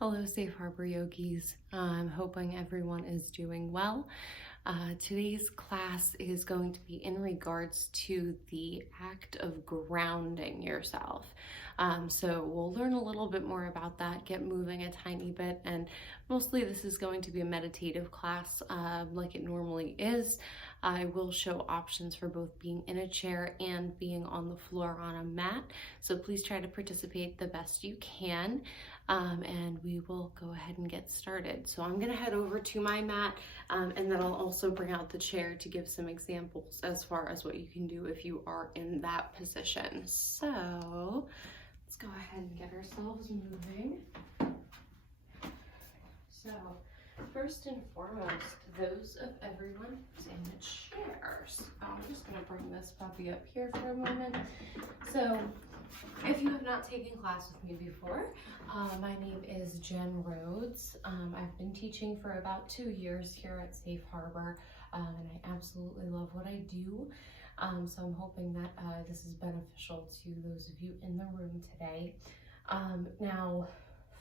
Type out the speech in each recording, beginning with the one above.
Hello, Safe Harbor Yogis. I'm hoping everyone is doing well. Today's class is going to be in regards to the act of grounding yourself. So we'll learn a little bit more about that, get moving a tiny bit, and mostly this is going to be a meditative class like it normally is. I will show options for both being in a chair and being on the floor on a mat. So please try to participate the best you can. And we will go ahead and get started. So I'm gonna head over to my mat and then I'll also bring out the chair to give some examples as far as what you can do if you are in that position. So let's go ahead and get ourselves moving. So first and foremost, those of everyone who's in the chairs. I'm just gonna bring this puppy up here for a moment. So if you have not taken class with me before, my name is Jen Rhodes. I've been teaching for about 2 years here at Safe Harbor, and I absolutely love what I do. So I'm hoping that this is beneficial to those of you in the room today. Now,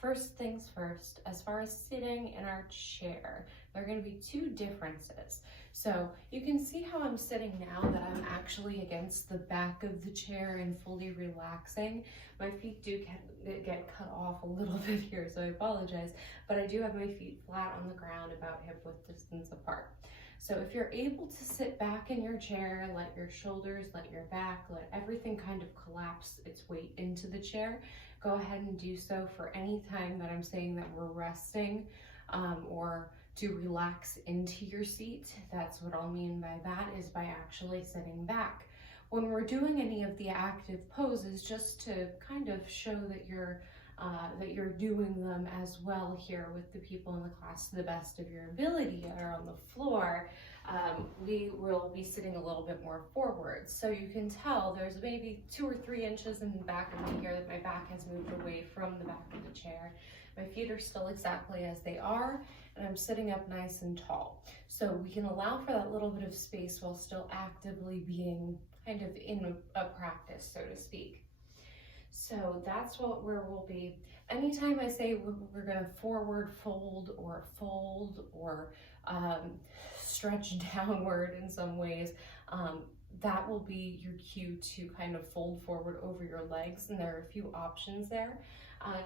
first things first, as far as sitting in our chair, there are going to be 2 differences. So you can see how I'm sitting now, that I'm actually against the back of the chair and fully relaxing. My feet do get cut off a little bit here, so I apologize, but I do have my feet flat on the ground about hip width distance apart. So if you're able to sit back in your chair, let your shoulders, let your back, let everything kind of collapse its weight into the chair, go ahead and do so for any time that I'm saying that we're resting or to relax into your seat. That's what I'll mean by that, is by actually sitting back. When we're doing any of the active poses, just to kind of show that you're doing them as well here with the people in the class to the best of your ability or on the floor, we will be sitting a little bit more forward. So you can tell there's maybe 2 or 3 inches in the back of me here that my back has moved away from the back of the chair. My feet are still exactly as they are, and I'm sitting up nice and tall. So we can allow for that little bit of space while still actively being kind of in a practice, so to speak. So that's where we'll be. Anytime I say we're going to forward fold or stretch downward in some ways, that will be your cue to kind of fold forward over your legs, and there are a few options there.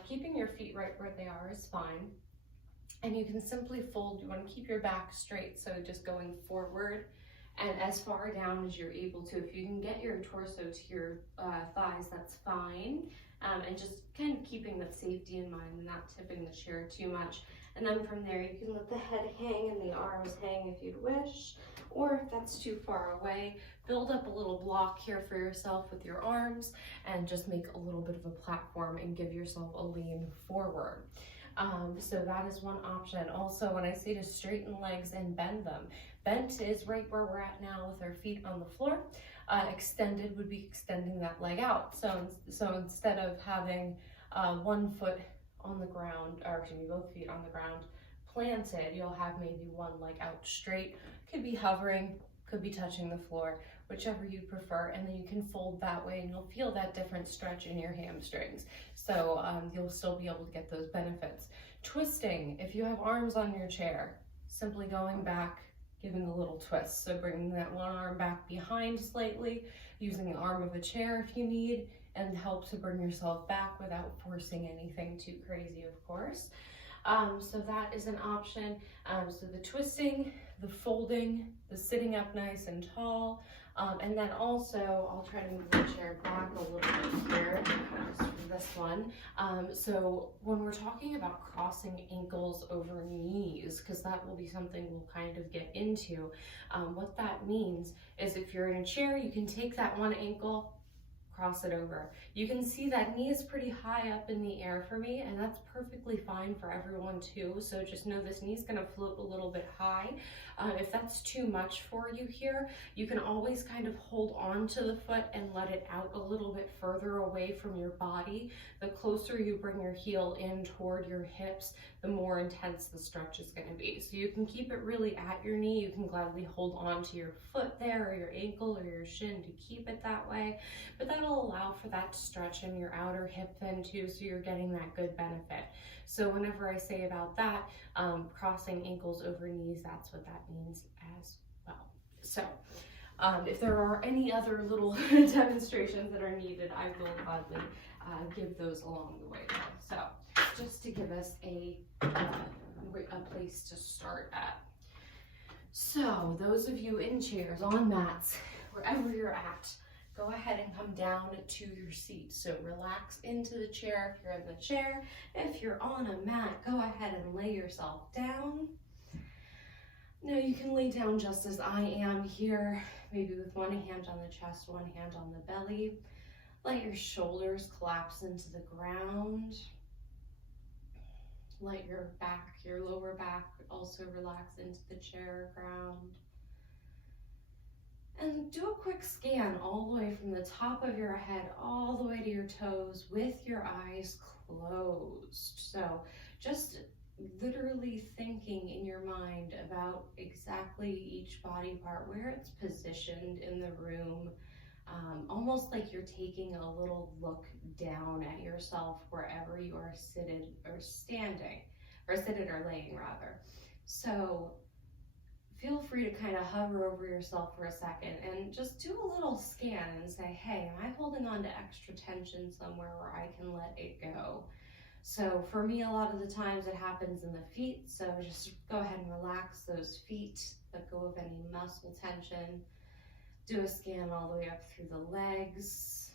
Keeping your feet right where they are is fine. And you can simply fold. You want to keep your back straight, so just going forward and as far down as you're able to. If you can get your torso to your thighs, that's fine. And just kind of keeping that safety in mind and not tipping the chair too much. And then from there, you can let the head hang and the arms hang if you'd wish, or if that's too far away, build up a little block here for yourself with your arms and just make a little bit of a platform and give yourself a lean forward. So that is one option. Also, when I say to straighten legs and bend them, bent is right where we're at now with our feet on the floor. Extended would be extending that leg out. So instead of having one foot on the ground, or excuse me, both feet on the ground planted, you'll have maybe one leg out straight. Could be hovering, could be touching the floor, whichever you prefer, and then you can fold that way and you'll feel that different stretch in your hamstrings. So you'll still be able to get those benefits. Twisting, if you have arms on your chair, simply going back, giving a little twist. So bringing that one arm back behind slightly, using the arm of a chair if you need, and help to bring yourself back without forcing anything too crazy, of course. So that is an option. So the twisting, the folding, the sitting up nice and tall, and then also I'll try to move the chair back a little bit here, just for this one. So when we're talking about crossing ankles over knees, because that will be something we'll kind of get into, what that means is if you're in a chair, you can take that one ankle, cross it over. You can see that knee is pretty high up in the air for me, and that's perfectly fine for everyone too. So just know this knee is going to float a little bit high. If that's too much for you here, you can always kind of hold on to the foot and let it out a little bit further away from your body. The closer you bring your heel in toward your hips, the more intense the stretch is going to be. So you can keep it really at your knee. You can gladly hold on to your foot there, or your ankle or your shin, to keep it that way. But that that'll allow for that stretch in your outer hip then too, so you're getting that good benefit. So whenever I say about that, crossing ankles over knees, that's what that means as well. So if there are any other little demonstrations that are needed, I will gladly give those along the way. So just to give us a place to start at. So those of you in chairs, on mats, wherever you're at, go ahead and come down to your seat. So relax into the chair if you're in the chair. If you're on a mat, go ahead and lay yourself down. Now you can lay down just as I am here, maybe with one hand on the chest, one hand on the belly. Let your shoulders collapse into the ground. Let your back, your lower back, also relax into the chair ground. And do a quick scan all the way from the top of your head all the way to your toes with your eyes closed. So just literally thinking in your mind about exactly each body part, where it's positioned in the room, almost like you're taking a little look down at yourself wherever you are seated or standing, or seated or laying rather. So feel free to kind of hover over yourself for a second and just do a little scan and say, hey, am I holding on to extra tension somewhere where I can let it go? So for me, a lot of the times it happens in the feet. So just go ahead and relax those feet, let go of any muscle tension. Do a scan all the way up through the legs,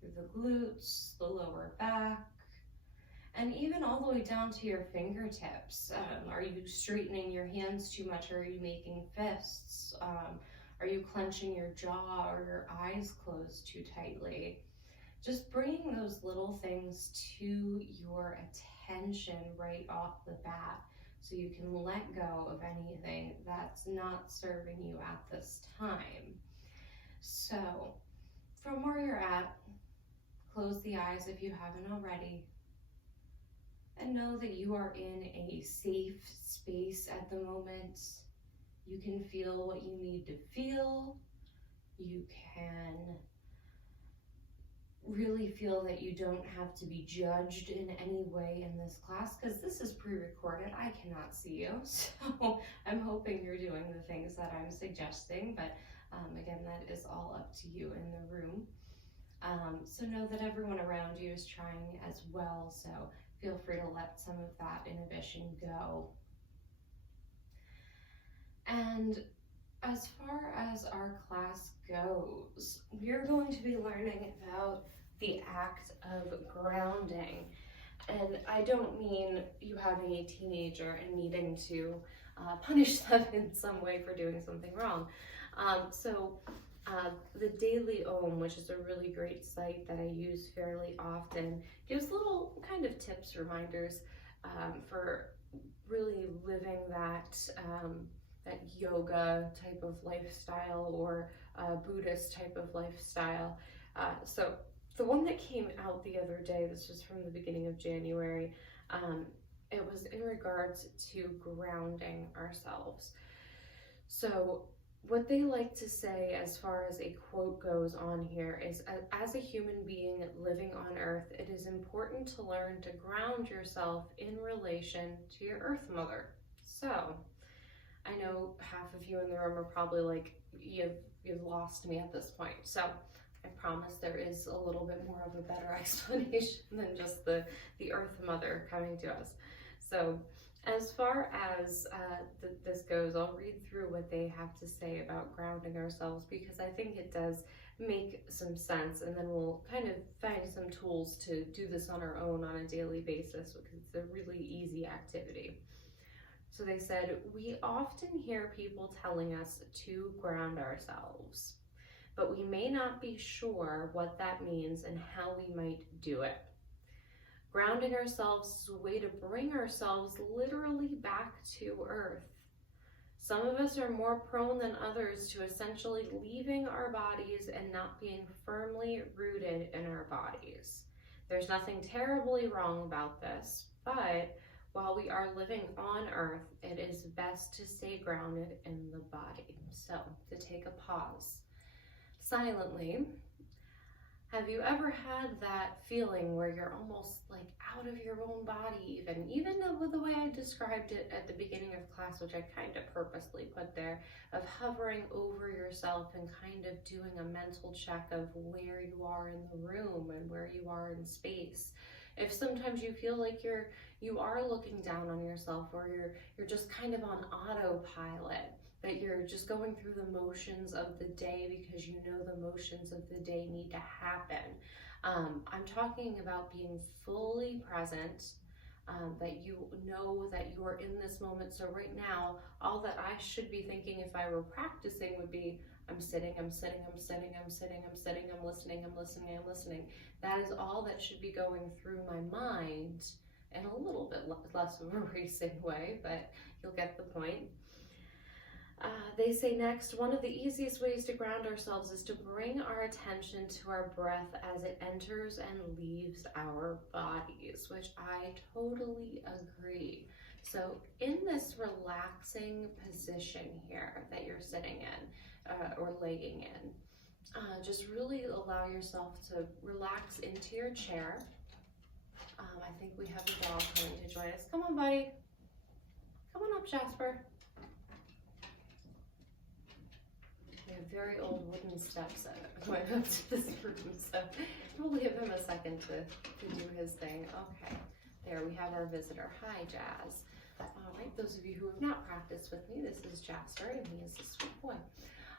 through the glutes, the lower back, and even all the way down to your fingertips. Are you straightening your hands too much? Or are you making fists? Are you clenching your jaw or your eyes closed too tightly? Just bringing those little things to your attention right off the bat so you can let go of anything that's not serving you at this time. So from where you're at, close the eyes if you haven't already, and know that you are in a safe space at the moment. You can feel what you need to feel. You can really feel that you don't have to be judged in any way in this class, because this is pre-recorded. I cannot see you, so I'm hoping you're doing the things that I'm suggesting, but again, that is all up to you in the room. So know that everyone around you is trying as well, so feel free to let some of that inhibition go. And as far as our class goes, we're going to be learning about the act of grounding. And I don't mean you having a teenager and needing to punish them in some way for doing something wrong. The Daily Om, which is a really great site that I use fairly often, gives little kind of tips, reminders for really living that yoga type of lifestyle or Buddhist type of lifestyle. So the one that came out the other day, this was from the beginning of January, it was in regards to grounding ourselves. So what they like to say as far as a quote goes on here is, as a human being living on Earth, it is important to learn to ground yourself in relation to your Earth Mother. So I know half of you in the room are probably like, you've lost me at this point. So I promise there is a little bit more of a better explanation than just the Earth Mother coming to us. So as far as this goes, I'll read through what they have to say about grounding ourselves, because I think it does make some sense, and then we'll kind of find some tools to do this on our own on a daily basis, because it's a really easy activity. So they said, we often hear people telling us to ground ourselves, but we may not be sure what that means and how we might do it. Grounding ourselves is a way to bring ourselves literally back to Earth. Some of us are more prone than others to essentially leaving our bodies and not being firmly rooted in our bodies. There's nothing terribly wrong about this, but while we are living on Earth, it is best to stay grounded in the body. So, to take a pause silently, Have you ever had that feeling where you're almost like out of your own body even though the way I described it at the beginning of class, which I kind of purposely put there, of hovering over yourself and kind of doing a mental check of where you are in the room and where you are in space. If sometimes you feel like you are looking down on yourself, or you're just kind of on autopilot, that you're just going through the motions of the day because you know the motions of the day need to happen. I'm talking about being fully present, that you know that you are in this moment. So right now, all that I should be thinking if I were practicing would be, I'm sitting, I'm sitting, I'm sitting, I'm sitting, I'm sitting, I'm listening, I'm listening, I'm listening. That is all that should be going through my mind in a little bit less of a racing way, but you'll get the point. They say next, one of the easiest ways to ground ourselves is to bring our attention to our breath as it enters and leaves our bodies, which I totally agree. So in this relaxing position here that you're sitting in or laying in, just really allow yourself to relax into your chair. I think we have a dog coming to join us. Come on, buddy. Come on up, Jasper. We have very old wooden steps going up to this room, so we'll give him a second to do his thing. Okay, there we have our visitor. Hi, Jazz. All right, those of you who have not practiced with me, this is Jasper, and he is a sweet boy.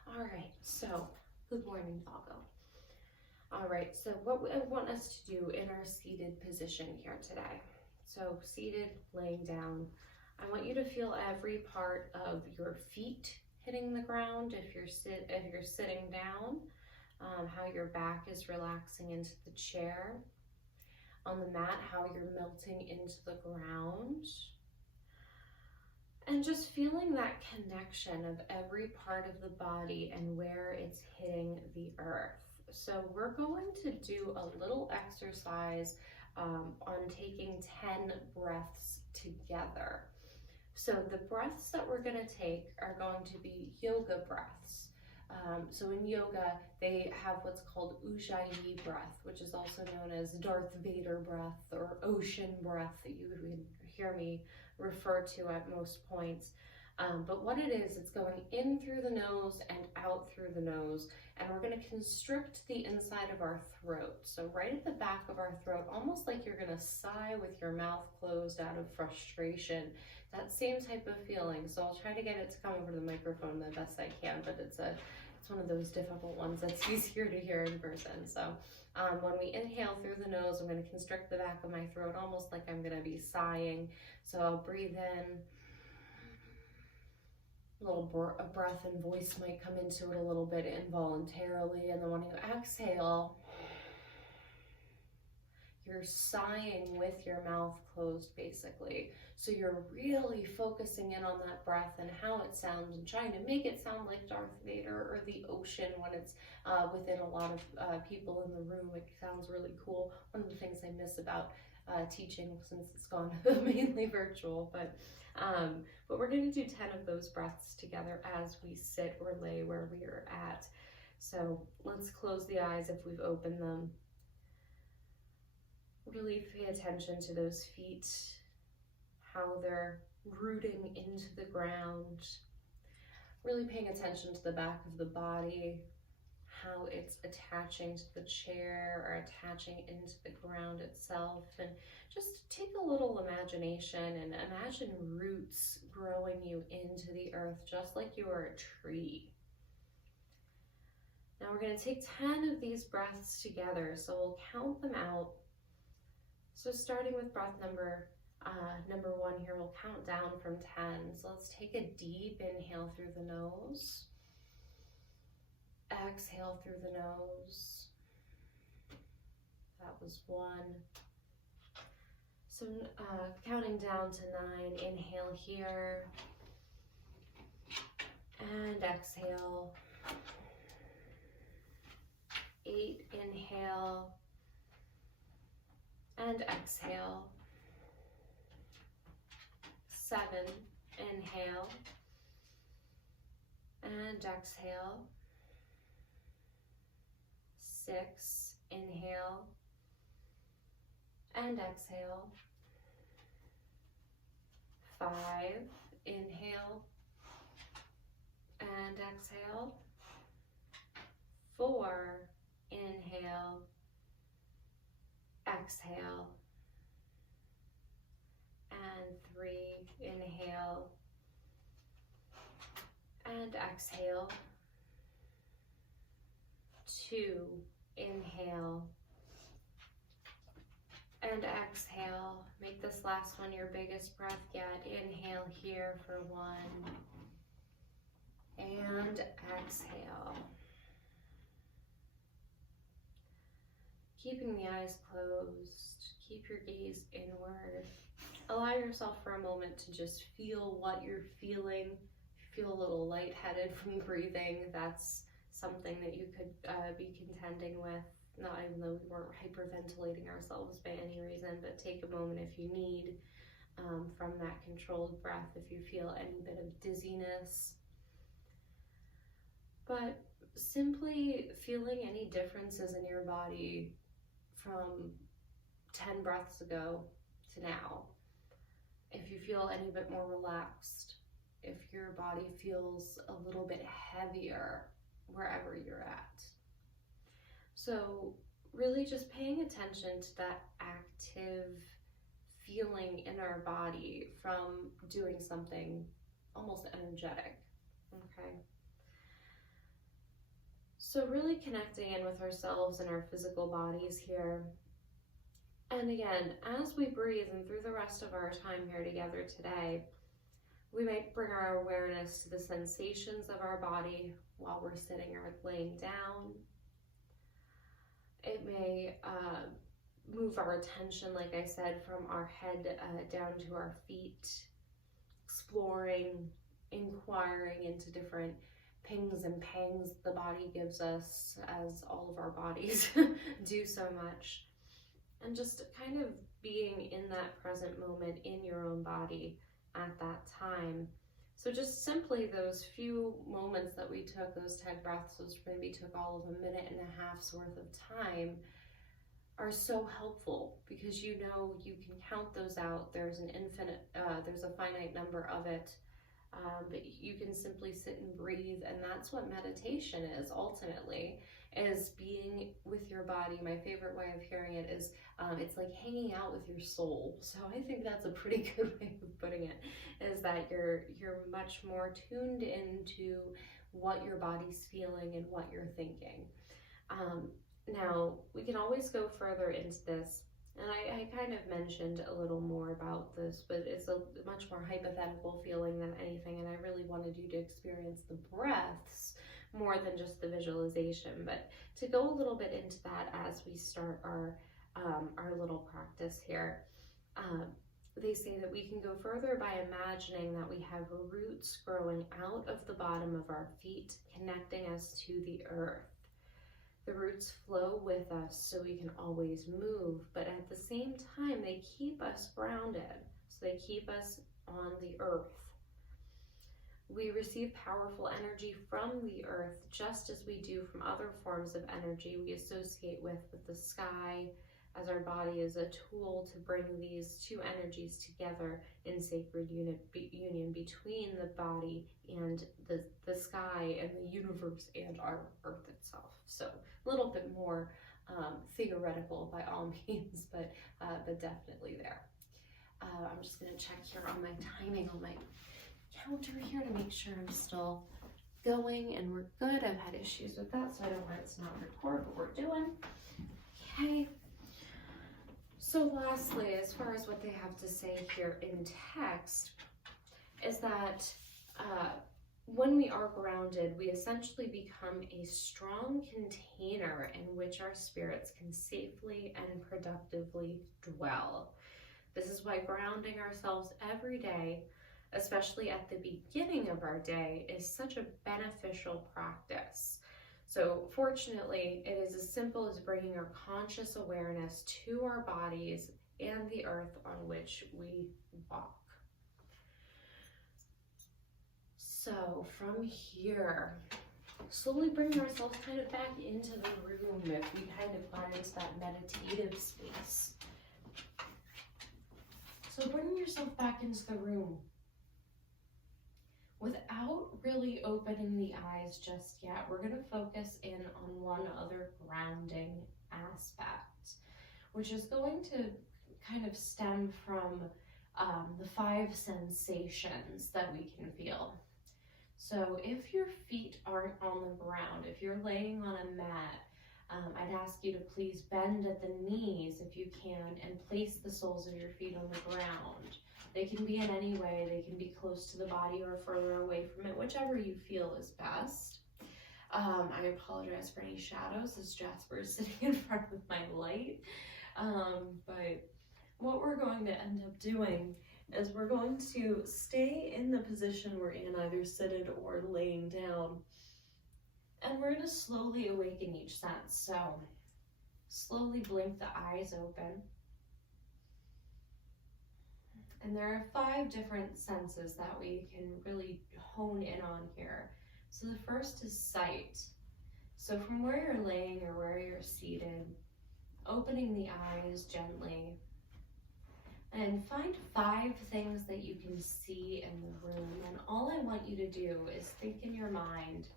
All right, so good morning, doggo. All right, so what I want us to do in our seated position here today. So seated, laying down, I want you to feel every part of your feet hitting the ground. If you're sitting down, how your back is relaxing into the chair. On the mat, how you're melting into the ground. And just feeling that connection of every part of the body and where it's hitting the earth. So we're going to do a little exercise on taking 10 breaths together. So the breaths that we're going to take are going to be yoga breaths. So in yoga, they have what's called Ujjayi breath, which is also known as Darth Vader breath or ocean breath that you would hear me refer to at most points. But what it is, it's going in through the nose and out through the nose, and we're going to constrict the inside of our throat. So right at the back of our throat, almost like you're going to sigh with your mouth closed out of frustration. That same type of feeling. So I'll try to get it to come over to the microphone the best I can, but it's one of those difficult ones that's easier to hear in person. So when we inhale through the nose, I'm going to constrict the back of my throat, almost like I'm going to be sighing. So I'll breathe in. A little breath and voice might come into it a little bit involuntarily, and then when you exhale, you're sighing with your mouth closed, basically. So you're really focusing in on that breath and how it sounds, and trying to make it sound like Darth Vader or the ocean when it's within a lot of people in the room. It sounds really cool. One of the things I miss about teaching, since it's gone mainly virtual, but we're going to do 10 of those breaths together as we sit or lay where we are at. So let's close the eyes if we've opened them. Really pay attention to those feet, how they're rooting into the ground. Really paying attention to the back of the body, how it's attaching to the chair or attaching into the ground itself. And just take a little imagination and imagine roots growing you into the earth, just like you are a tree. Now we're going to take 10 of these breaths together, so we'll count them out. So starting with breath number 1 here, we'll count down from 10. So let's take a deep inhale through the nose. Exhale through the nose. That was 1. So counting down to 9, inhale here. And exhale. 8, inhale. And exhale. 7, inhale. And exhale. 6, inhale and exhale. 5, inhale and exhale. 4, inhale, exhale. And 3, inhale and exhale. 2, inhale and exhale. Make this last one your biggest breath yet. Inhale here for 1 and exhale. Keeping the eyes closed, keep your gaze inward. Allow yourself for a moment to just feel what you're feeling. If you feel a little lightheaded from breathing, that's something that you could be contending with. Not even though we weren't hyperventilating ourselves by any reason, but take a moment if you need from that controlled breath, if you feel any bit of dizziness. But simply feeling any differences in your body from 10 breaths ago to now. If you feel any bit more relaxed, if your body feels a little bit heavier wherever you're at. So really just paying attention to that active feeling in our body from doing something almost energetic, okay? So really connecting in with ourselves and our physical bodies here. And again, as we breathe and through the rest of our time here together today, we might bring our awareness to the sensations of our body while we're sitting or laying down. It may move our attention, like I said, from our head down to our feet, exploring, inquiring into different pings and pangs the body gives us, as all of our bodies do so much. And just kind of being in that present moment in your own body at that time. So just simply those few moments that we took, those 10 breaths, those maybe took all of 1.5 minutes worth of time, are so helpful because you know you can count those out. There's there's a finite number of it, but you can simply sit and breathe, and that's what meditation is ultimately, is being with your body. My favorite way of hearing it is it's like hanging out with your soul. So I think that's a pretty good way of putting it, is that you're much more tuned into what your body's feeling and what you're thinking. Now, we can always go further into this, and I kind of mentioned a little more about this, but it's a much more hypothetical feeling than anything, and I really wanted you to experience the breaths more than just the visualization. But to go a little bit into that as we start our little practice here, they say that we can go further by imagining that we have roots growing out of the bottom of our feet, connecting us to the earth. The roots flow with us so we can always move, but at the same time, they keep us grounded. So they keep us on the earth. We receive powerful energy from the earth, just as we do from other forms of energy we associate with the sky, as our body is a tool to bring these two energies together in sacred union between the body and the sky and the universe and our earth itself. So a little bit more theoretical by all means, but definitely there. I'm just going to check here on my timing on my counter here to make sure I'm still going and we're good. I've had issues with that, so I don't know why it's not record, but we're doing. Okay. So lastly, as far as what they have to say here in text, is that when we are grounded, we essentially become a strong container in which our spirits can safely and productively dwell. This is why grounding ourselves every day, especially at the beginning of our day, is such a beneficial practice. So fortunately, it is as simple as bringing our conscious awareness to our bodies and the earth on which we walk. So from here, slowly bring ourselves kind of back into the room if we kind of got into that meditative space. So bring yourself back into the room without really opening the eyes just yet. We're going to focus in on one other grounding aspect, which is going to kind of stem from the 5 sensations that we can feel. So if your feet aren't on the ground, if you're laying on a mat, I'd ask you to please bend at the knees if you can and place the soles of your feet on the ground. They can be in any way. They can be close to the body or further away from it, whichever you feel is best. I apologize for any shadows as Jasper is sitting in front of my light. But what we're going to end up doing is we're going to stay in the position we're in, either seated or laying down. And we're going to slowly awaken each sense. So slowly blink the eyes open. And there are 5 different senses that we can really hone in on here. So the first is sight. So from where you're laying or where you're seated, opening the eyes gently, and find 5 things that you can see in the room. And all I want you to do is think in your mind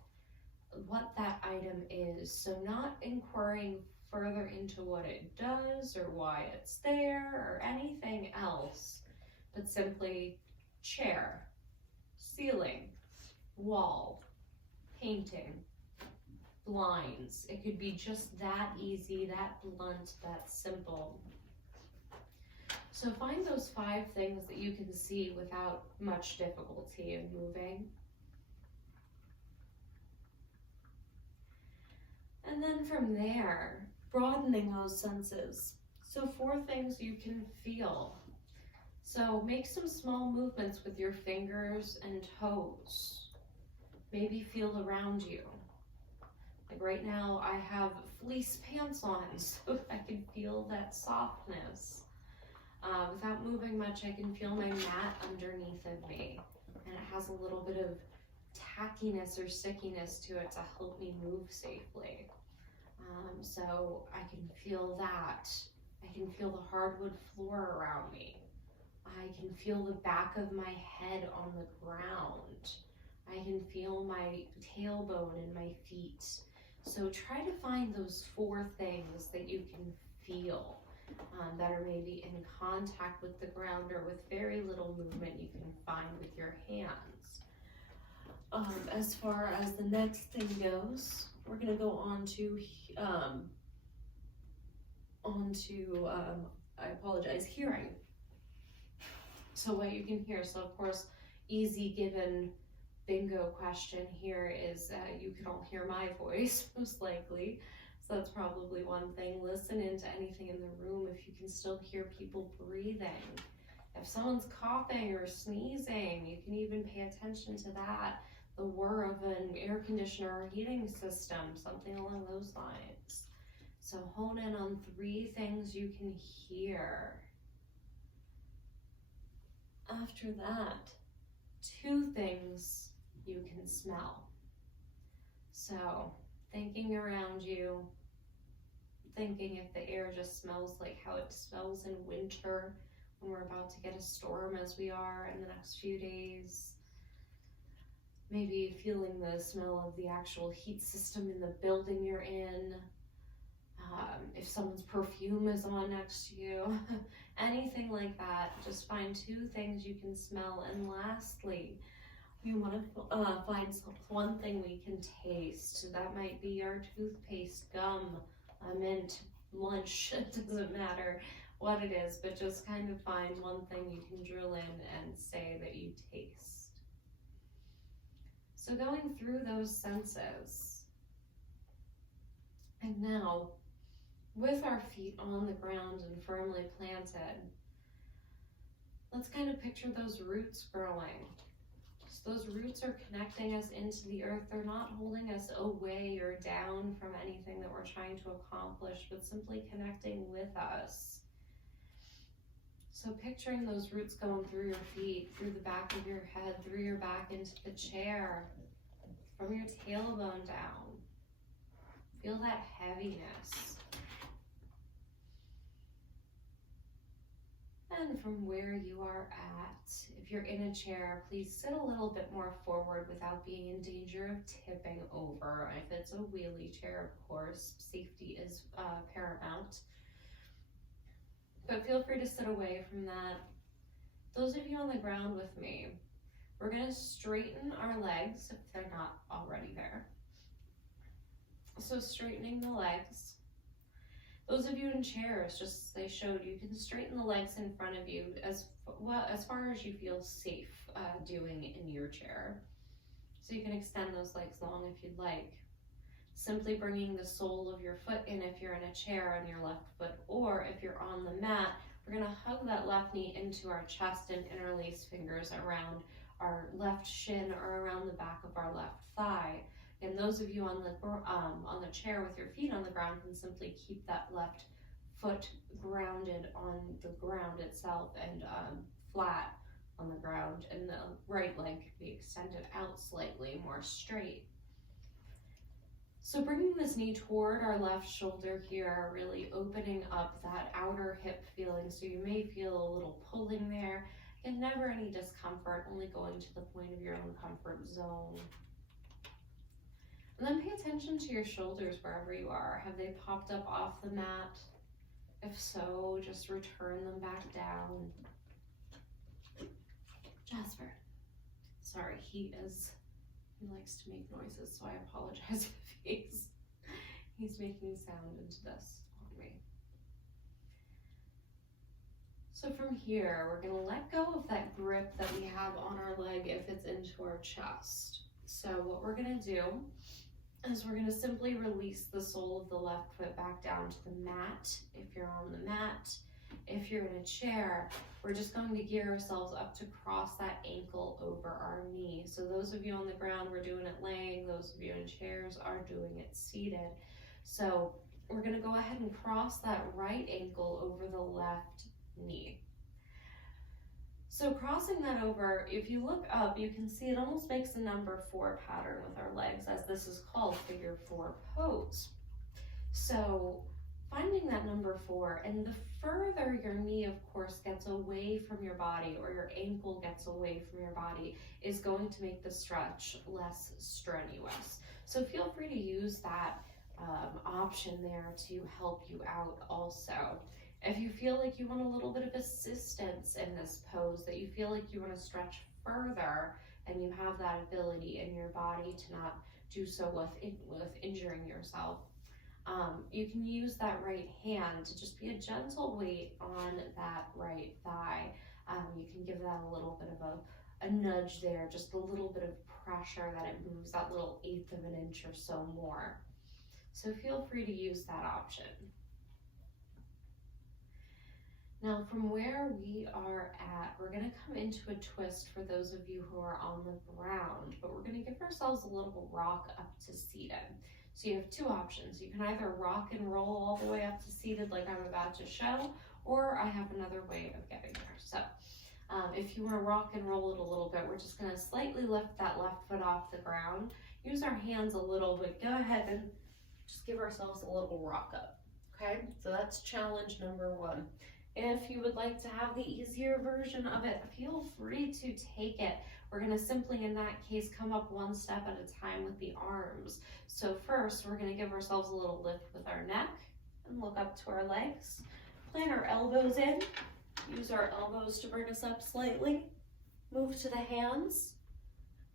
what that item is. So not inquiring further into what it does or why it's there or anything else, but simply chair, ceiling, wall, painting, blinds. It could be just that easy, that blunt, that simple. So find those 5 things that you can see without much difficulty in moving. And then from there, broadening those senses. So 4 things you can feel. So make some small movements with your fingers and toes. Maybe feel around you. Like right now I have fleece pants on, so I can feel that softness. Without moving much, I can feel my mat underneath of me, and it has a little bit of tackiness or stickiness to it to help me move safely. So I can feel that. I can feel the hardwood floor around me. I can feel the back of my head on the ground. I can feel my tailbone and my feet. So try to find those 4 things that you can feel. That are maybe in contact with the ground or with very little movement you can find with your hands. As far as the next thing goes, we're going to go on to hearing. So what you can hear. So of course, easy given bingo question here is you can all hear my voice most likely. So that's probably one thing. Listen into anything in the room if you can still hear people breathing. If someone's coughing or sneezing, you can even pay attention to that. The whir of an air conditioner or heating system, something along those lines. So hone in on 3 things you can hear. After that, 2 things you can smell. So thinking around you, thinking if the air just smells like how it smells in winter when we're about to get a storm as we are in the next few days. Maybe feeling the smell of the actual heat system in the building you're in. If someone's perfume is on next to you, anything like that, just find 2 things you can smell. And lastly, you want to find one thing we can taste. That might be our toothpaste, gum, mint, lunch. It doesn't matter what it is, but just kind of find one thing you can drill in and say that you taste. So going through those senses, and now with our feet on the ground and firmly planted, let's kind of picture those roots growing. So those roots are connecting us into the earth. They're not holding us away or down from anything that we're trying to accomplish, but simply connecting with us. So picturing those roots going through your feet, through the back of your head, through your back into the chair, from your tailbone down. Feel that heaviness. And from where you are at, if you're in a chair, please sit a little bit more forward without being in danger of tipping over. If it's a wheelie chair, of course, safety is paramount. But feel free to sit away from that. Those of you on the ground with me, we're going to straighten our legs if they're not already there. So straightening the legs. Those of you in chairs, just as they showed, you can straighten the legs in front of you as far as you feel safe doing in your chair. So you can extend those legs long if you'd like. Simply bringing the sole of your foot in if you're in a chair on your left foot, or if you're on the mat, we're going to hug that left knee into our chest and interlace fingers around our left shin or around the back of our left thigh. And those of you on the chair with your feet on the ground can simply keep that left foot grounded on the ground itself and flat on the ground, and the right leg can be extended out slightly more straight. So bringing this knee toward our left shoulder here, really opening up that outer hip feeling. So you may feel a little pulling there, and never any discomfort, only going to the point of your own comfort zone. And then pay attention to your shoulders wherever you are. Have they popped up off the mat? If so, just return them back down. Jasper. Sorry, he likes to make noises, so I apologize if he's making sound into this on me. So from here, we're gonna let go of that grip that we have on our leg if it's into our chest. So what we're gonna do is we're gonna simply release the sole of the left foot back down to the mat. If you're on the mat, if you're in a chair, we're just going to gear ourselves up to cross that ankle over our knee. So those of you on the ground, we're doing it laying. Those of you in chairs are doing it seated. So we're gonna go ahead and cross that right ankle over the left knee. So crossing that over, if you look up, you can see it almost makes a number 4 pattern with our legs, as this is called figure 4 pose. So finding that number 4, and the further your knee, of course, gets away from your body, or your ankle gets away from your body, is going to make the stretch less strenuous. So feel free to use that option there to help you out also. If you feel like you want a little bit of assistance in this pose, that you feel like you want to stretch further, and you have that ability in your body to not do so with injuring yourself, you can use that right hand to just be a gentle weight on that right thigh. You can give that a little bit of a nudge there, just a little bit of pressure that it moves that little 1/8 of an inch or so more. So feel free to use that option. Now from where we are at, we're gonna come into a twist for those of you who are on the ground, but we're gonna give ourselves a little rock up to seated. So you have 2 options. You can either rock and roll all the way up to seated like I'm about to show, or I have another way of getting there. So if you wanna rock and roll it a little bit, we're just gonna slightly lift that left foot off the ground, use our hands a little bit, go ahead and just give ourselves a little rock up, okay? So that's challenge number 1. If you would like to have the easier version of it, feel free to take it. We're gonna simply, in that case, come up 1 step at a time with the arms. So first, we're gonna give ourselves a little lift with our neck and look up to our legs. Plant our elbows in, use our elbows to bring us up slightly. Move to the hands,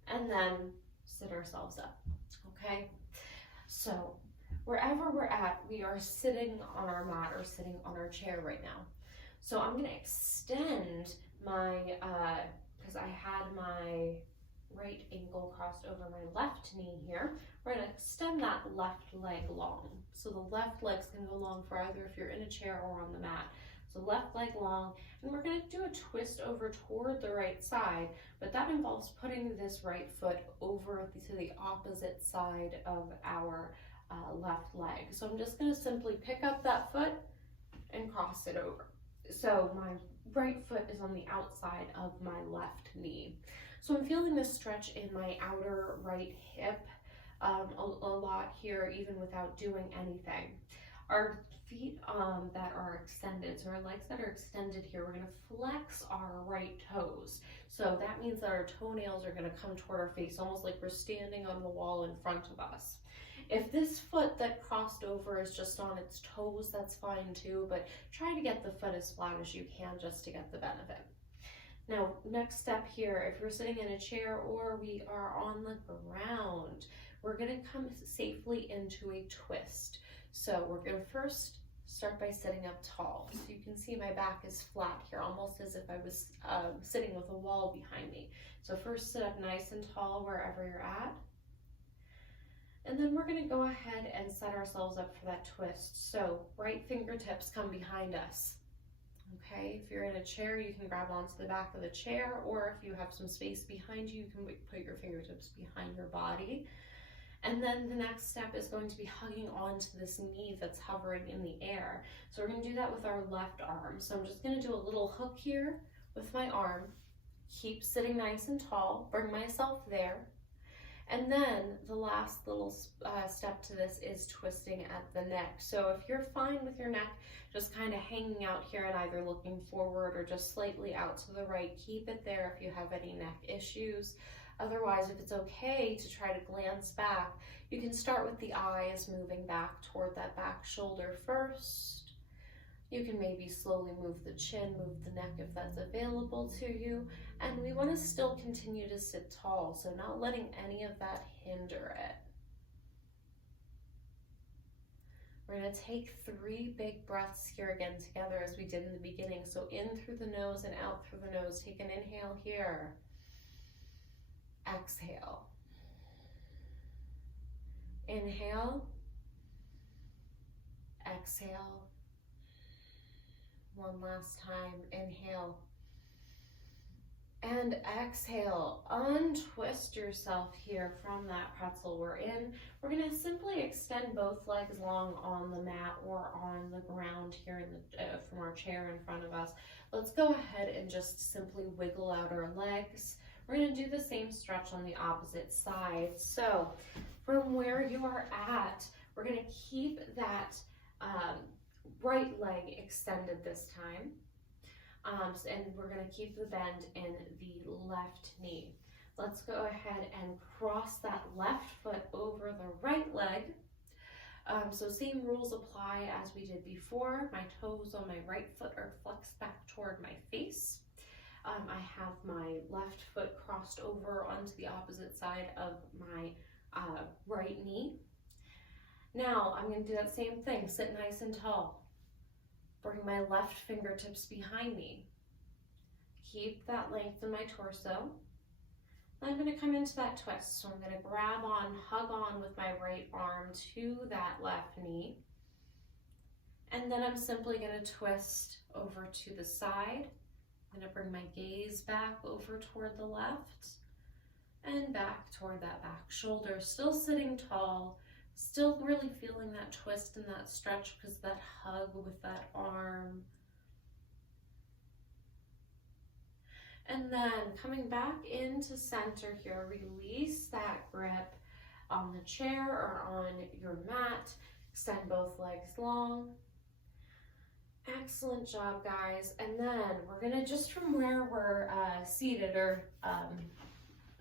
and then sit ourselves up, okay? So wherever we're at, we are sitting on our mat or sitting on our chair right now. So I'm gonna extend my, because I had my right ankle crossed over my left knee here, we're gonna extend that left leg long. So the left leg's gonna go long for either if you're in a chair or on the mat. So left leg long, and we're gonna do a twist over toward the right side, but that involves putting this right foot over to the opposite side of our left leg. So I'm just gonna simply pick up that foot and cross it over. So my right foot is on the outside of my left knee. So I'm feeling this stretch in my outer right hip a lot here, even without doing anything. Our feet that are extended, so our legs that are extended here, we're gonna flex our right toes. So that means that our toenails are gonna come toward our face, almost like we're standing on the wall in front of us. If this foot that crossed over is just on its toes, that's fine too, but try to get the foot as flat as you can just to get the benefit. Now, next step here, if you're sitting in a chair or we are on the ground, we're gonna come safely into a twist. So we're gonna first start by sitting up tall. So you can see my back is flat here, almost as if I was sitting with a wall behind me. So first sit up nice and tall wherever you're at. And then we're gonna go ahead and set ourselves up for that twist. So right fingertips come behind us. Okay, if you're in a chair, you can grab onto the back of the chair, or if you have some space behind you, you can put your fingertips behind your body. And then the next step is going to be hugging onto this knee that's hovering in the air. So we're gonna do that with our left arm. So I'm just gonna do a little hook here with my arm, keep sitting nice and tall, bring myself there. And then the last little step to this is twisting at the neck. So if you're fine with your neck just kind of hanging out here and either looking forward or just slightly out to the right, keep it there if you have any neck issues. Otherwise, if it's okay to try to glance back, you can start with the eyes moving back toward that back shoulder first. You can maybe slowly move the chin, move the neck if that's available to you. And we want to still continue to sit tall, so not letting any of that hinder it. We're going to take 3 big breaths here again together as we did in the beginning. So in through the nose and out through the nose. Take an inhale here. Exhale. Inhale. Exhale. One last time. Inhale. And exhale. Untwist yourself here from that pretzel we're in. We're going to simply extend both legs long on the mat or on the ground here from our chair in front of us. Let's go ahead and just simply wiggle out our legs. We're going to do the same stretch on the opposite side. So from where you are at, we're going to keep that right leg extended this time. And we're going to keep the bend in the left knee. Let's go ahead and cross that left foot over the right leg. So same rules apply as we did before. My toes on my right foot are flexed back toward my face. I have my left foot crossed over onto the opposite side of my right knee. Now I'm going to do that same thing. Sit nice and tall. Bring my left fingertips behind me. Keep that length in my torso. Then I'm going to come into that twist. So I'm going to grab on, hug on with my right arm to that left knee. And then I'm simply going to twist over to the side. I'm going to bring my gaze back over toward the left and back toward that back shoulder. Still sitting tall. Still really feeling that twist and that stretch because that hug with that arm. And then coming back into center here, release that grip on the chair or on your mat. Extend both legs long. Excellent job, guys. And then we're gonna, just from where we're seated or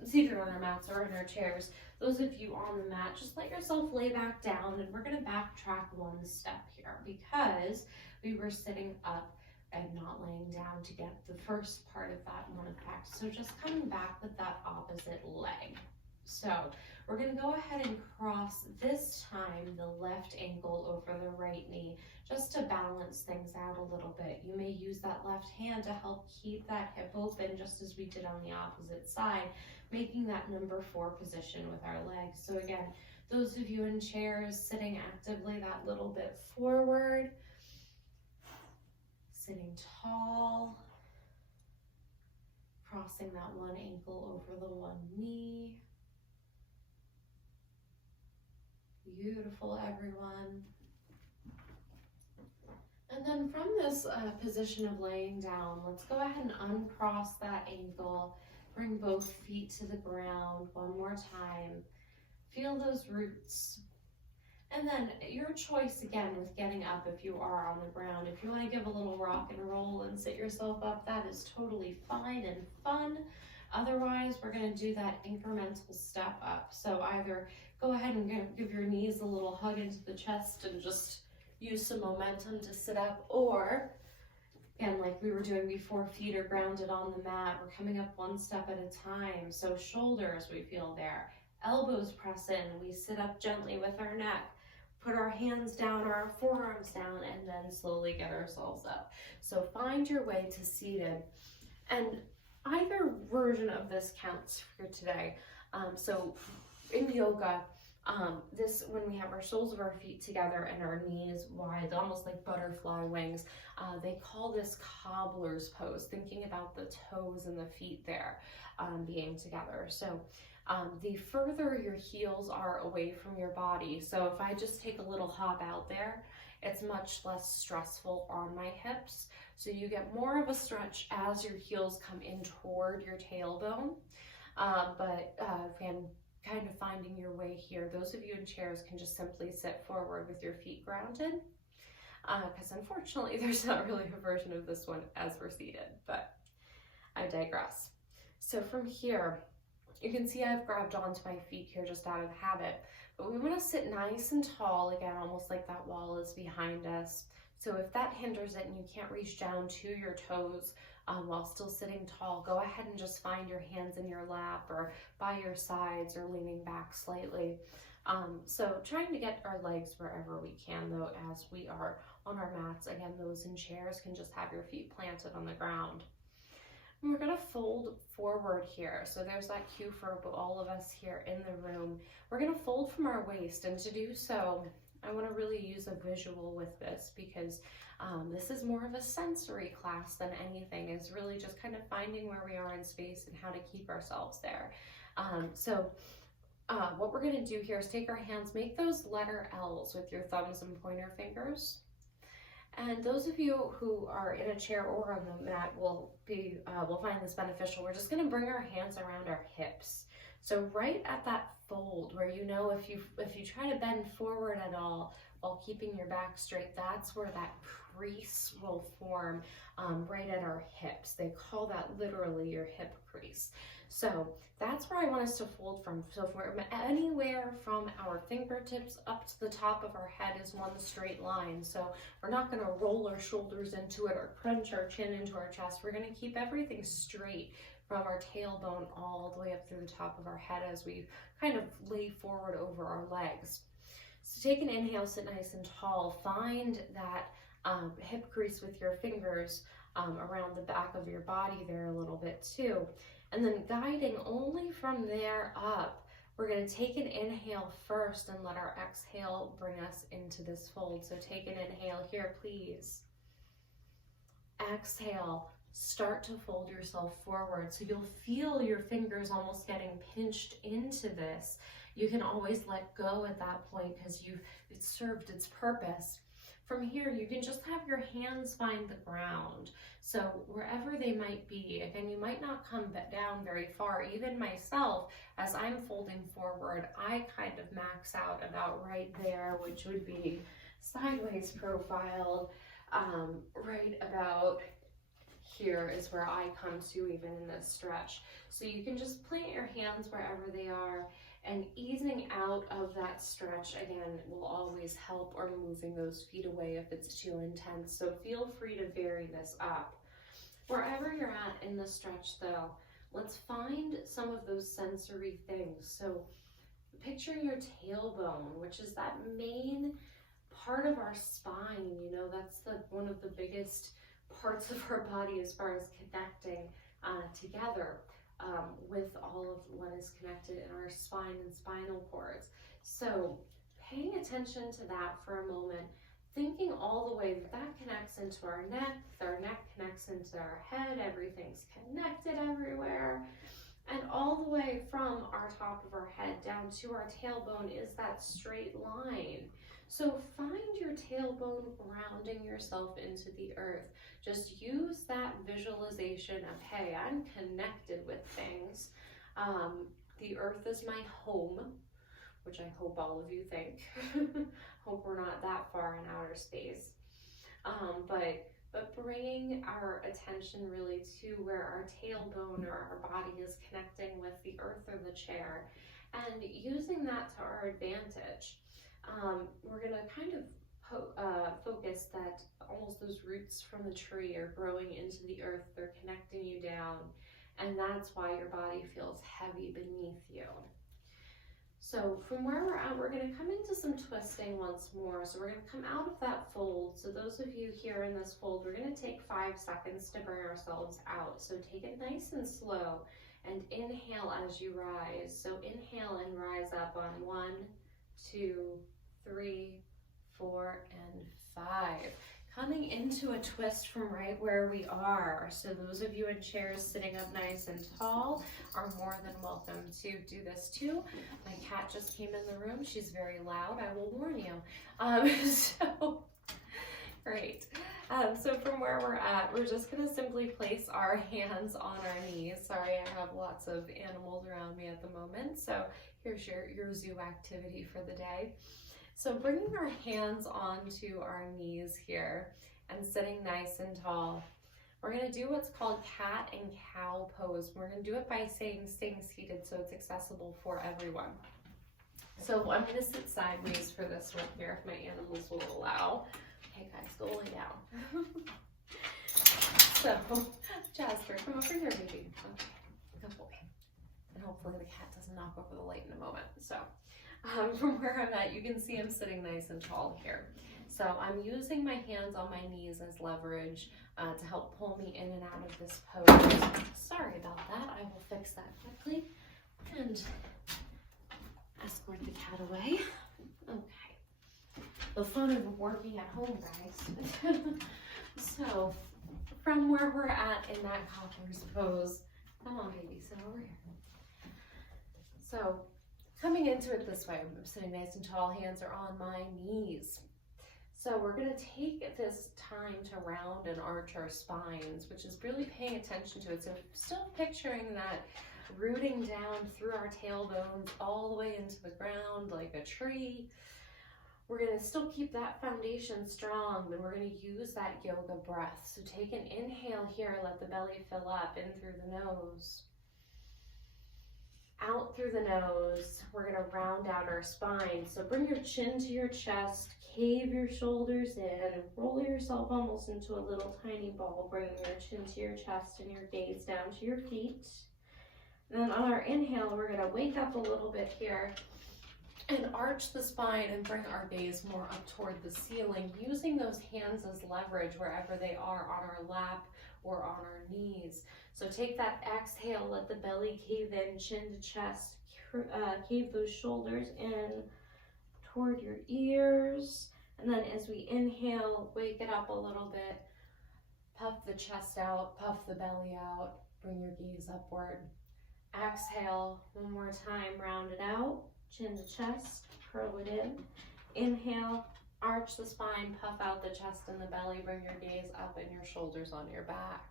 seated on our mats or in our chairs, those of you on the mat, just let yourself lay back down, and we're going to backtrack one step here because we were sitting up and not laying down to get the first part of that one effect. So just coming back with that opposite leg. So we're going to go ahead and cross this time the left ankle over the right knee just to balance things out a little bit. You may use that left hand to help keep that hip open just as we did on the opposite side, making that number 4 position with our legs. So again, those of you in chairs sitting actively that little bit forward, sitting tall, crossing that one ankle over the one knee. Beautiful, everyone. And then from this position of laying down, let's go ahead and uncross that ankle. Bring both feet to the ground one more time. Feel those roots. And then your choice again with getting up if you are on the ground. If you want to give a little rock and roll and sit yourself up, that is totally fine and fun. Otherwise, we're going to do that incremental step up. So either go ahead and give your knees a little hug into the chest and just use some momentum to sit up, or again, like we were doing before, feet are grounded on the mat. We're coming up one step at a time. So shoulders, we feel there. Elbows press in. We sit up gently with our neck. Put our hands down, our forearms down, and then slowly get ourselves up. So find your way to seated. And either version of this counts for today. So in yoga, when we have our soles of our feet together and our knees wide, almost like butterfly wings, they call this cobbler's pose, thinking about the toes and the feet there being together. So the further your heels are away from your body, so if I just take a little hop out there, it's much less stressful on my hips. So you get more of a stretch as your heels come in toward your tailbone. Again, kind of finding your way here. Those of you in chairs can just simply sit forward with your feet grounded, because unfortunately there's not really a version of this one as we're seated, but I digress. So from here, you can see I've grabbed onto my feet here just out of habit, but we want to sit nice and tall, again, almost like that wall is behind us. So if that hinders it and you can't reach down to your toes while still sitting tall, go ahead and just find your hands in your lap or by your sides or leaning back slightly. So trying to get our legs wherever we can, though, as we are on our mats. Again, those in chairs can just have your feet planted on the ground. And we're going to fold forward here. So there's that cue for all of us here in the room. We're going to fold from our waist, and to do so, I want to really use a visual with this, because this is more of a sensory class than anything, is really just kind of finding where we are in space and how to keep ourselves there. What we're going to do here is take our hands, make those letter L's with your thumbs and pointer fingers. And those of you who are in a chair or on the mat will find this beneficial. We're just going to bring our hands around our hips. So right at that fold where, you know, if you try to bend forward at all while keeping your back straight, that's where that crease will form right at our hips. They call that literally your hip crease. So that's where I want us to fold from. So if we're anywhere from our fingertips up to the top of our head is one straight line. So we're not going to roll our shoulders into it or crunch our chin into our chest. We're going to keep everything straight from our tailbone all the way up through the top of our head as we kind of lay forward over our legs. So take an inhale, sit nice and tall. Find that hip crease with your fingers around the back of your body there a little bit too. And then guiding only from there up, we're going to take an inhale first and let our exhale bring us into this fold. So take an inhale here, please. Exhale. Start to fold yourself forward. So you'll feel your fingers almost getting pinched into this. You can always let go at that point because it's served its purpose. From here, you can just have your hands find the ground. So wherever they might be, again, you might not come down very far. Even myself, as I'm folding forward, I kind of max out about right there, which would be sideways profiled. Right about here is where I come to even in this stretch. So you can just plant your hands wherever they are, and easing out of that stretch again will always help, or moving those feet away if it's too intense. So feel free to vary this up. Wherever you're at in the stretch though, let's find some of those sensory things. So picture your tailbone, which is that main part of our spine. You know, that's one of the biggest parts of our body as far as connecting together with all of what is connected in our spine and spinal cords. So paying attention to that for a moment, thinking all the way that connects into our neck connects into our head, everything's connected everywhere. And all the way from our top of our head down to our tailbone is that straight line. So find your tailbone rounding yourself into the earth. Just use that visualization of, hey, I'm connected with things. The earth is my home, which I hope all of you think. Hope we're not that far in outer space. But bringing our attention really to where our tailbone or our body is connecting with the earth or the chair, and using that to our advantage. We're going to kind of focus that almost those roots from the tree are growing into the earth. They're connecting you down, and that's why your body feels heavy beneath you. So from where we're at, we're going to come into some twisting once more. So we're going to come out of that fold. So those of you here in this fold, we're going to take 5 seconds to bring ourselves out. So take it nice and slow and inhale as you rise. So inhale and rise up on 1, 2, 3, 4, and 5. Coming into a twist from right where we are. So those of you in chairs sitting up nice and tall are more than welcome to do this too. My cat just came in the room. She's very loud, I will warn you. So great. So from where we're at, we're just gonna simply place our hands on our knees. Sorry, I have lots of animals around me at the moment. So here's your zoo activity for the day. So bringing our hands onto our knees here and sitting nice and tall, we're going to do what's called cat and cow pose. We're going to do it by staying seated so it's accessible for everyone. So I'm going to sit sideways for this one here if my animals will allow. Okay guys, go lay down. So Jasper, come over here, baby. Okay, good boy. And hopefully the cat doesn't knock over the light in a moment. So from where I'm at, you can see I'm sitting nice and tall here. So I'm using my hands on my knees as leverage to help pull me in and out of this pose. Sorry about that. I will fix that quickly and escort the cat away. Okay. The fun of working at home, guys. So from where we're at in that cocker's pose, come on, baby, sit over here. So coming into it this way, I'm sitting nice and tall, hands are on my knees. So we're gonna take this time to round and arch our spines, which is really paying attention to it. So still picturing that rooting down through our tailbones all the way into the ground like a tree. We're gonna still keep that foundation strong, but we're gonna use that yoga breath. So take an inhale here, let the belly fill up in through the nose. Out through the nose, we're gonna round out our spine. So bring your chin to your chest, cave your shoulders in, roll yourself almost into a little tiny ball, bringing your chin to your chest and your gaze down to your feet. And then on our inhale, we're gonna wake up a little bit here and arch the spine and bring our gaze more up toward the ceiling, using those hands as leverage wherever they are on our lap or on our knees. So take that exhale, let the belly cave in, chin to chest, cave those shoulders in toward your ears. And then as we inhale, wake it up a little bit, puff the chest out, puff the belly out, bring your gaze upward. Exhale, one more time, round it out, chin to chest, curl it in. Inhale, arch the spine, puff out the chest and the belly, bring your gaze up and your shoulders on your back.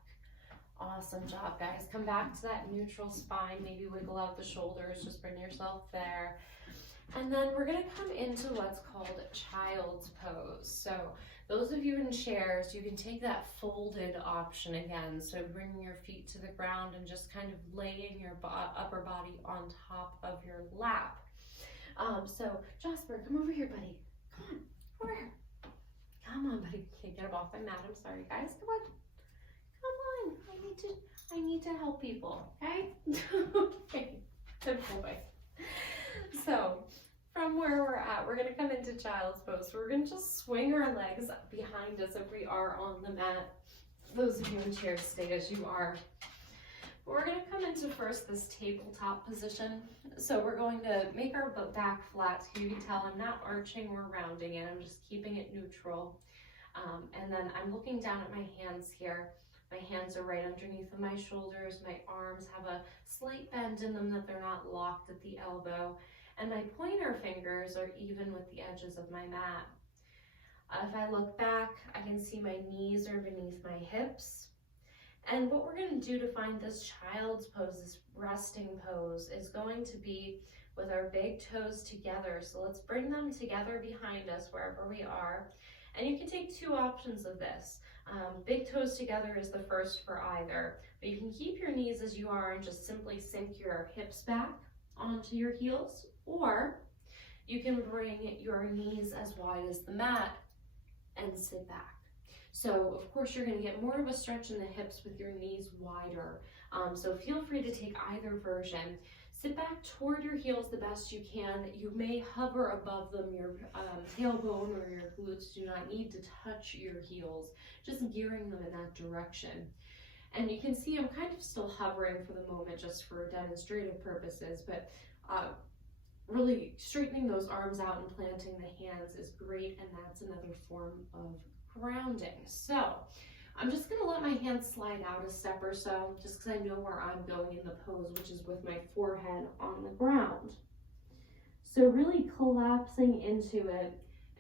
Awesome job, guys. Come back to that neutral spine, maybe wiggle out the shoulders, just bring yourself there. And then we're gonna come into what's called child's pose. So those of you in chairs, you can take that folded option again. So bringing your feet to the ground and just kind of laying your upper body on top of your lap. So Jasper, come over here, buddy. Come on, over here. Come on, buddy. Can't get him off my mat. I'm sorry, guys. Come on. Come on. I need to help people, okay? Okay. Good boy. So from where we're at, we're gonna come into child's pose. We're gonna just swing our legs behind us if we are on the mat. Those of you in chairs, stay as you are. We're gonna come into first this tabletop position. So we're going to make our back flat. So you can tell I'm not arching or rounding it. I'm just keeping it neutral. And then I'm looking down at my hands here. My hands are right underneath of my shoulders. My arms have a slight bend in them that they're not locked at the elbow. and my pointer fingers are even with the edges of my mat. If I look back, I can see my knees are beneath my hips. And what we're going to do to find this child's pose, this resting pose, is going to be with our big toes together. So let's bring them together behind us wherever we are. And you can take two options of this. Big toes together is the first for either, but you can keep your knees as you are and just simply sink your hips back onto your heels, or you can bring your knees as wide as the mat and sit back. So of course you're going to get more of a stretch in the hips with your knees wider. So feel free to take either version. Sit back toward your heels the best you can. You may hover above them. Your tailbone or your glutes do not need to touch your heels, just gearing them in that direction. And you can see I'm kind of still hovering for the moment just for demonstrative purposes, but really straightening those arms out and planting the hands is great, and that's another form of grounding. So I'm just going to let my hands slide out a step or so, just because I know where I'm going in the pose, which is with my forehead on the ground. So really collapsing into it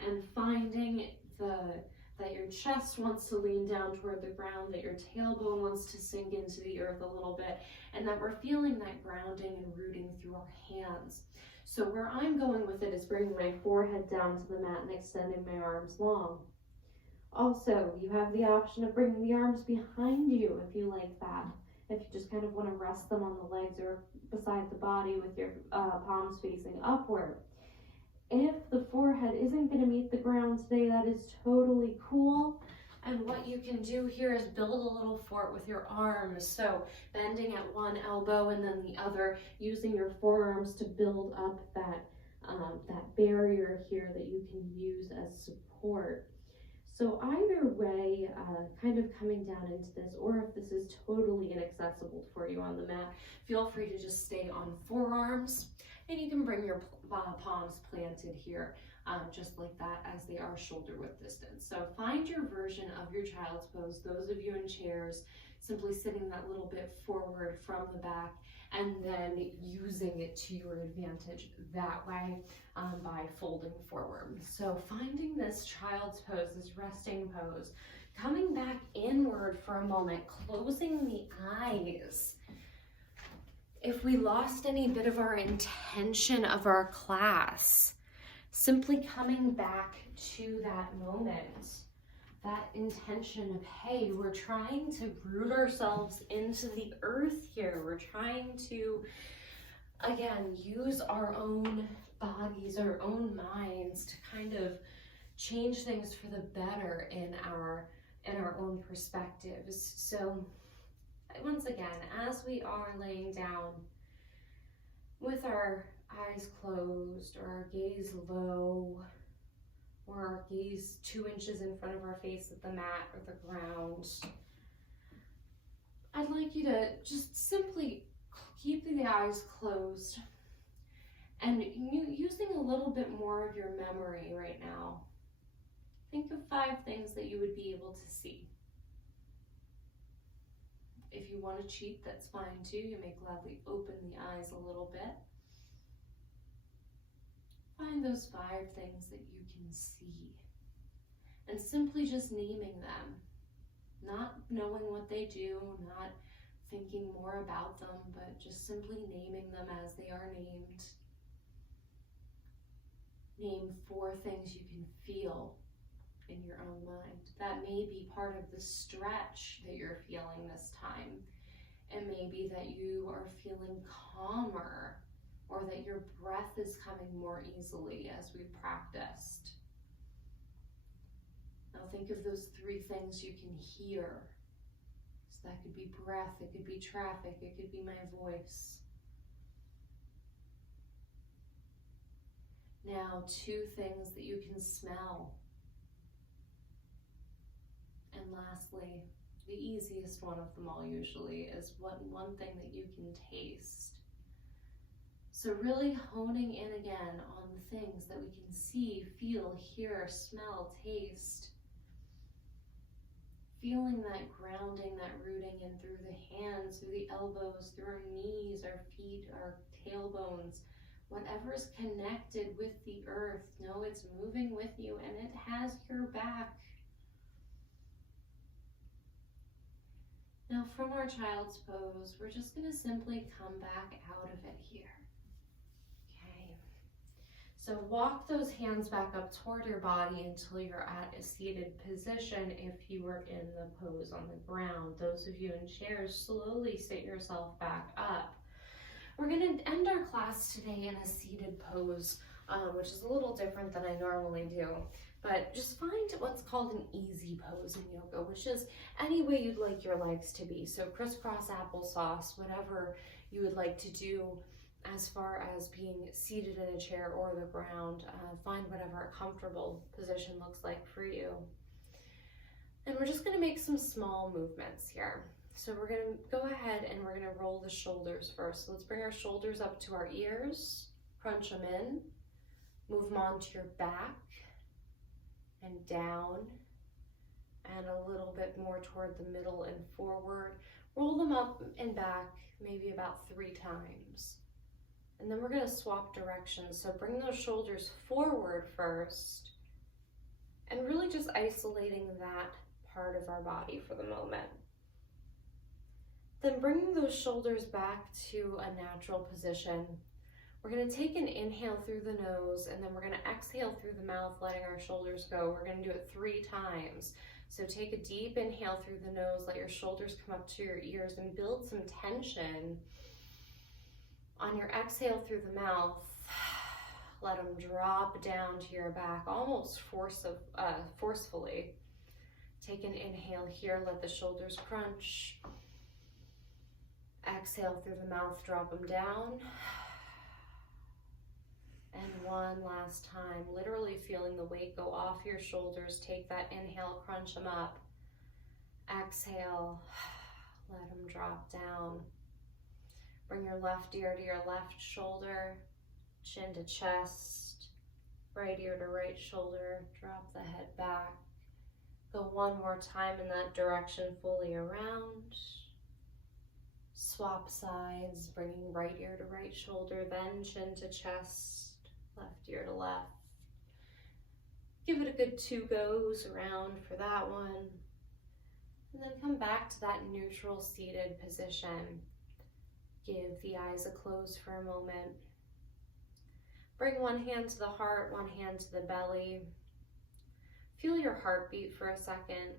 and finding that your chest wants to lean down toward the ground, that your tailbone wants to sink into the earth a little bit, and that we're feeling that grounding and rooting through our hands. So where I'm going with it is bringing my forehead down to the mat and extending my arms long. Also, you have the option of bringing the arms behind you if you like that. If you just kind of want to rest them on the legs or beside the body with your palms facing upward. If the forehead isn't going to meet the ground today, that is totally cool. And what you can do here is build a little fort with your arms. So bending at one elbow and then the other, using your forearms to build up that barrier here that you can use as support. So either way, kind of coming down into this, or if this is totally inaccessible for you on the mat, feel free to just stay on forearms, and you can bring your palms planted here, just like that, as they are shoulder width distance. So find your version of your child's pose. Those of you in chairs, simply sitting that little bit forward from the back, and then using it to your advantage that way by folding forward. So finding this child's pose, this resting pose, coming back inward for a moment, closing the eyes. If we lost any bit of our intention of our class, simply coming back to that moment, that intention of, hey, we're trying to root ourselves into the earth here. We're trying to, again, use our own bodies, our own minds to kind of change things for the better in our own perspectives. So once again, as we are laying down with our eyes closed or our gaze low, or our gaze 2 inches in front of our face at the mat or the ground, I'd like you to just simply keep the eyes closed and using a little bit more of your memory right now. Think of 5 things that you would be able to see. If you want to cheat, that's fine too. You may gladly open the eyes a little bit. Find those 5 things that you can see and simply just naming them, not knowing what they do, not thinking more about them, but just simply naming them as they are named. Name 4 things you can feel in your own mind. That may be part of the stretch that you're feeling this time. It may be that you are feeling calmer, or that your breath is coming more easily as we practiced. Now think of those 3 things you can hear. So that could be breath, it could be traffic, it could be my voice. Now 2 things that you can smell. And lastly, the easiest one of them all usually is one thing that you can taste. So really honing in again on the things that we can see, feel, hear, smell, taste. Feeling that grounding, that rooting in through the hands, through the elbows, through our knees, our feet, our tailbones, whatever's connected with the earth, know it's moving with you and it has your back. Now from our child's pose, we're just going to simply come back out of it here. Okay. So walk those hands back up toward your body until you're at a seated position if you were in the pose on the ground. Those of you in chairs, slowly sit yourself back up. We're going to end our class today in a seated pose, which is a little different than I normally do. But just find what's called an easy pose in yoga, which is any way you'd like your legs to be. So crisscross applesauce, whatever you would like to do as far as being seated in a chair or the ground. Find whatever a comfortable position looks like for you. And we're just going to make some small movements here. So we're going to go ahead and we're going to roll the shoulders first. So let's bring our shoulders up to our ears, crunch them in, move them onto your back and down, and a little bit more toward the middle and forward. Roll them up and back maybe about 3 times. And then we're going to swap directions. So bring those shoulders forward first, and really just isolating that part of our body for the moment. Then bringing those shoulders back to a natural position. We're going to take an inhale through the nose, and then we're going to exhale through the mouth, letting our shoulders go. We're going to do it 3 times. So take a deep inhale through the nose, let your shoulders come up to your ears and build some tension. On your exhale through the mouth, let them drop down to your back almost forcefully. Take an inhale here, let the shoulders crunch. Exhale through the mouth, drop them down. And one last time, literally feeling the weight go off your shoulders. Take that inhale, crunch them up. Exhale, let them drop down. Bring your left ear to your left shoulder, chin to chest, right ear to right shoulder. Drop the head back. Go one more time in that direction, fully around. Swap sides, bringing right ear to right shoulder, then chin to chest. Left ear to left. Give it a good 2 goes around for that one. And then come back to that neutral seated position. Give the eyes a close for a moment. Bring one hand to the heart, one hand to the belly. Feel your heartbeat for a second.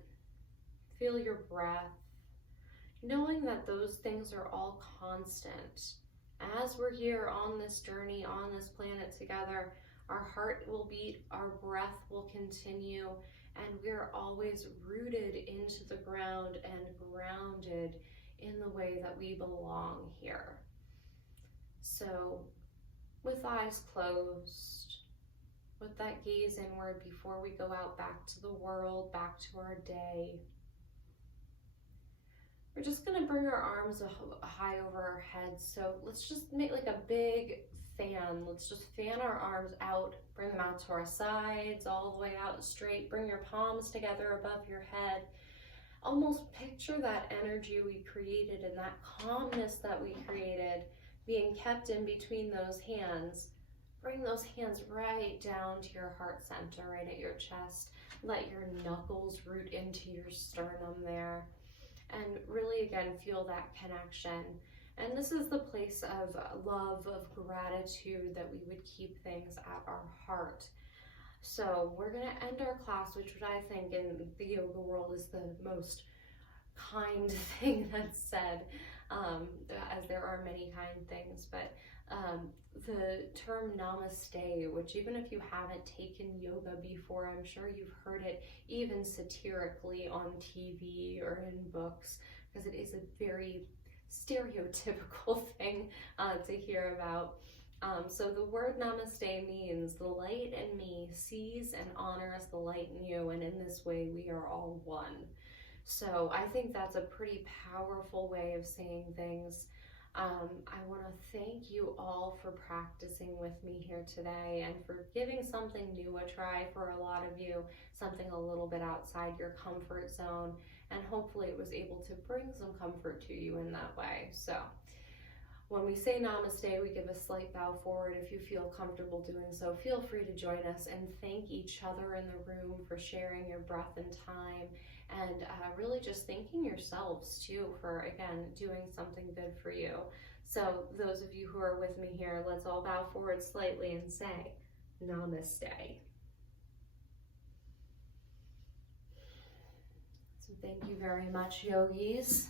Feel your breath. Knowing that those things are all constant. As we're here on this journey, on this planet together, our heart will beat, our breath will continue, and we're always rooted into the ground and grounded in the way that we belong here. So, with eyes closed, with that gaze inward before we go out back to the world, back to our day, we're just going to bring our arms high over our heads. So let's just make like a big fan. Let's just fan our arms out, bring them out to our sides, all the way out straight. Bring your palms together above your head. Almost picture that energy we created and that calmness that we created being kept in between those hands. Bring those hands right down to your heart center, right at your chest. Let your knuckles root into your sternum there. And really, again, feel that connection. And this is the place of love, of gratitude, that we would keep things at our heart. So we're going to end our class, which I think in the yoga world is the most kind thing that's said, as there are many kind things. But the term namaste, which even if you haven't taken yoga before, I'm sure you've heard it even satirically on TV or in books, because it is a very stereotypical thing to hear about. So the word namaste means the light in me sees and honors the light in you, and in this way we are all one. So I think that's a pretty powerful way of saying things. I want to thank you all for practicing with me here today and for giving something new a try for a lot of you, something a little bit outside your comfort zone, and hopefully it was able to bring some comfort to you in that way. So When we say namaste, we give a slight bow forward. If you feel comfortable doing so, feel free to join us and thank each other in the room for sharing your breath and time, and really just thanking yourselves too for, again, doing something good for you. So those of you who are with me here, let's all bow forward slightly and say namaste. So thank you very much, yogis.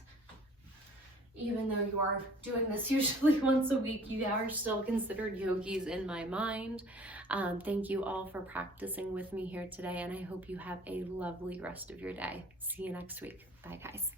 Even though you are doing this usually once a week, you are still considered yogis in my mind. Thank you all for practicing with me here today, and I hope you have a lovely rest of your day. See you next week. Bye, guys.